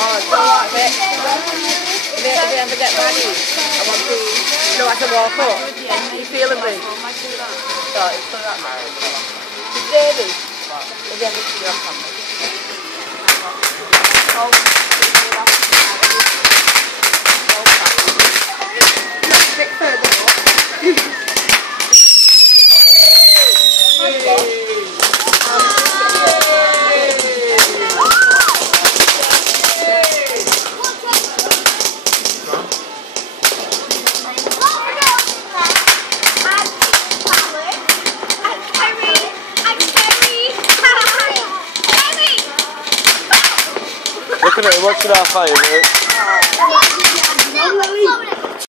Oh, it's alright, if it ever get ready, I want to, you know, I can walk up. You feeling me? So, it's alright. It's David. If you ever see your camera. A bit further up. Look at it, watching our fireworks.